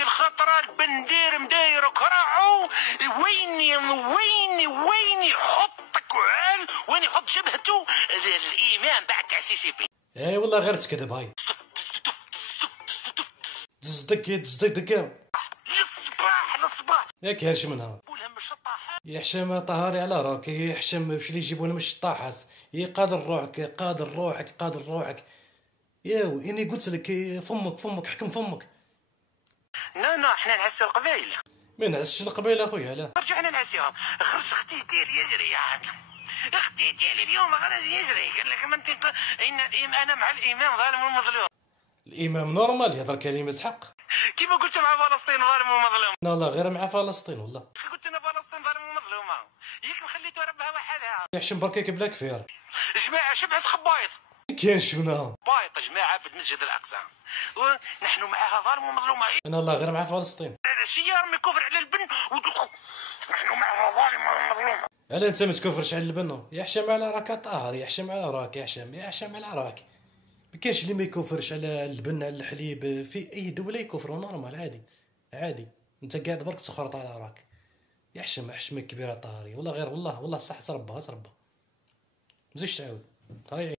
ولكن خطره البندير مدايرك راعو وين يحطك وعال وين يحط جبهته الامام بعد تاسيسي فيه. اي والله غير تكذب. هاي تصدق للصباح ياك هرش منها بولهم الشطاحات. يا حشام طهاري على راك، يا حشام واش اللي يجيبونا من الشطاحات، يا قادر روحك ياو اني قلت لك فمك حكم فمك. لا احنا نعسوا القبائل. ما نعسش القبيله اخويا. لا رجعنا نعسيهم. خرج اختي ديالي يجري عاد. اختي ديالي اليوم خرج يجري قال لك ما انت انا مع الامام ظالم ومظلوم. الامام نورمال يهضر كلمه حق كيما قلت مع فلسطين ظالم ومظلوم. لا والله غير مع فلسطين والله. قلت انا فلسطين ظالم ومظلومه ياك خليتو ربها وحدها. يا حشم بركيك بلا كفير. جماعه شبعت خبايط كاين شفناها بايط جماعه في المسجد الاقصى ونحن معها ظالم ومظلومه. انا الله غير مع فلسطين. السياره ما كفر على البن نحن معها ظالم ومظلومه. على انت ما تكفرش على البن يا حشام على راك طاهر، يا حشام على راك، يا حشام على راك. ما كاينش اللي ما يكفرش على البن على الحليب، في اي دوله يكفروا نورمال عادي. انت قاعد برك تخرط على راك يا حشام كبيره طاهري والله غير والله صح تربى مزيدش تعاود. هاي